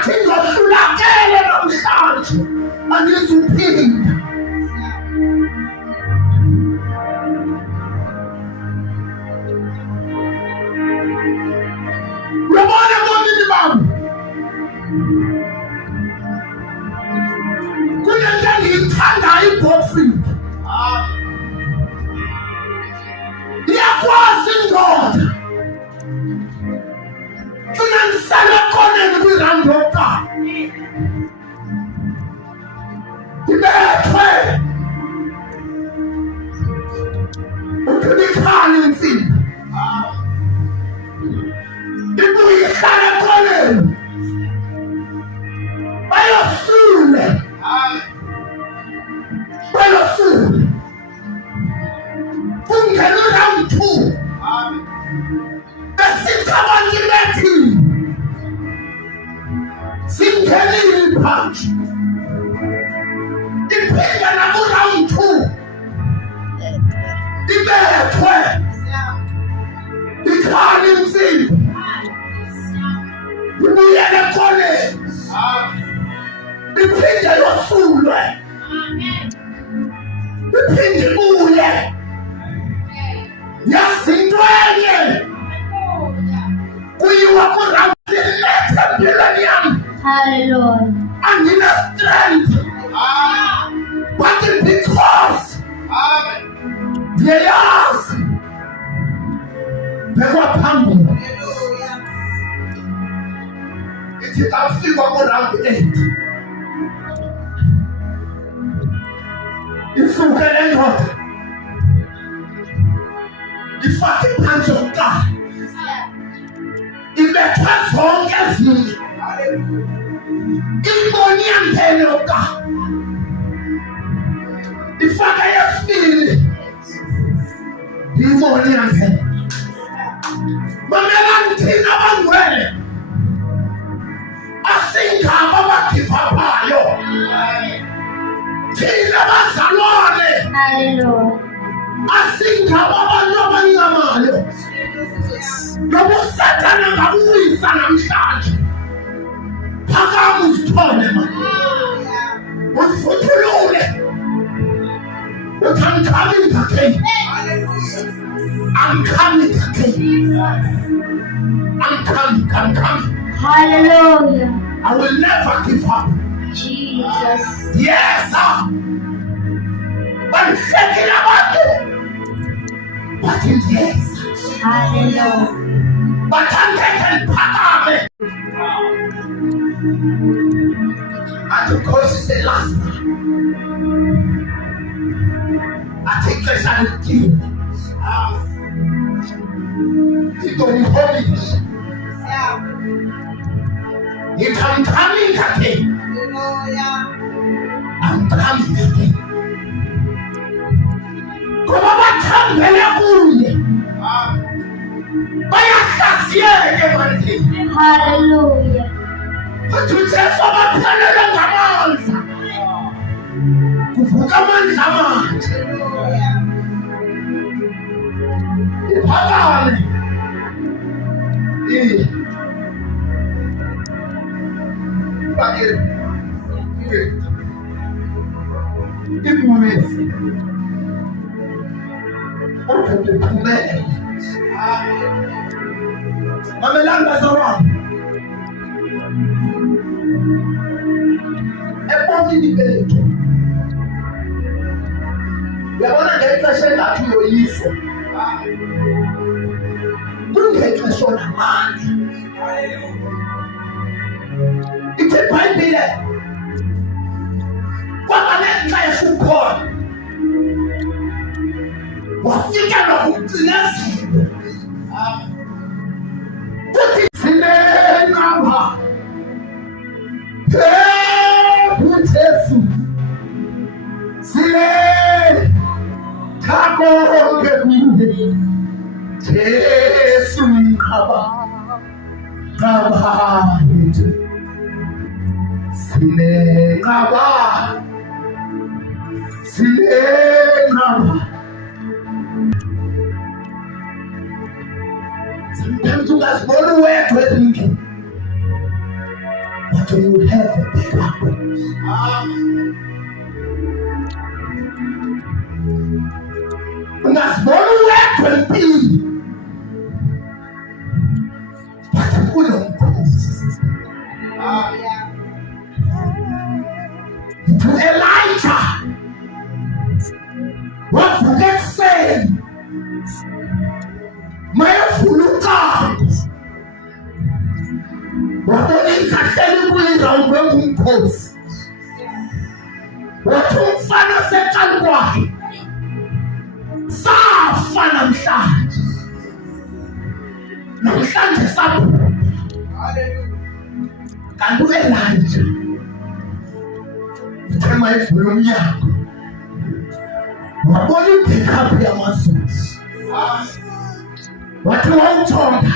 athi ndohlulakele namhlanje andizuphinda. Uyabona bomini bami, kunento engiyithandayo iBoxfield. Iyakwazi indoda finanisela ekoneni kwirandi yokuqala ibethwe uphilikhani intsimbi ibuye ihlala ekoneni bayosule kungena uround 2 besithi abantu bethi singenile iphanje iphinda nakuround 2 ibethwe ikhani intsimbi ibuyele ekoneni iphinde yosulwe iphinde ibuye yazintwenye kuyiwa kuramzilethe empilweni yami. Hallelujah. Andina strength. But because ndiyayazi bekwaphambili ithi kafika kuround 8 isuke le ndoda ifake iphantsi yokuqala ibethwe zonke ezinye iboni yangene yokuqala ifake yesibili iboni yangene. Mamela thina bangcwele asingabo abakhiphayo thina bazalwane. Hallelujah. Asingabo abantu abanyamayo noba uSathane angabuyisa namhlanje phakama uzithole mani uzifuthulule uthi I'm coming again. I'm coming again. I'm coming. Hallelujah. I will never give up. Jesus. Yes, sir. But shaking about you. But in yes. Hallelujah. But I'm taking Pagame. And because it's the last one, I think I shall give. People in holiness. If I'm coming again, I'm coming again. Kuma bathambele kuye bayahlaziyeke manje. Hallelujah. UJesu abaphelele ngamandla kuvuka amandla manje iphakame imumezi uphumele mamelani bazalwane ebomini bethu uyabona ngexesha engathi uyoyiswa kungexesha onamandla. Ithi iBhayibhile kwaba nexesha ukhona wafikelwa kucinezelo kuthi sinenqaba Jesu sile thako ngekude Jesu nqaba yethu sinenqaba sometimes ungazibona uwedwa ezindlini until you have a backup. Ungasibona uwedwa empini, but unomkhosi. To Elijah, wavuka ekuseni mayefuna uqambo, wabona inkahleli kuyirawu kwengumkhosi, wathi umfana secala kwakhe safa namhlanje sabhubha. Kanti u-Elijah uthe mayevula umnyango wabona ibhekaphi yamasosi, wathi wawuthomba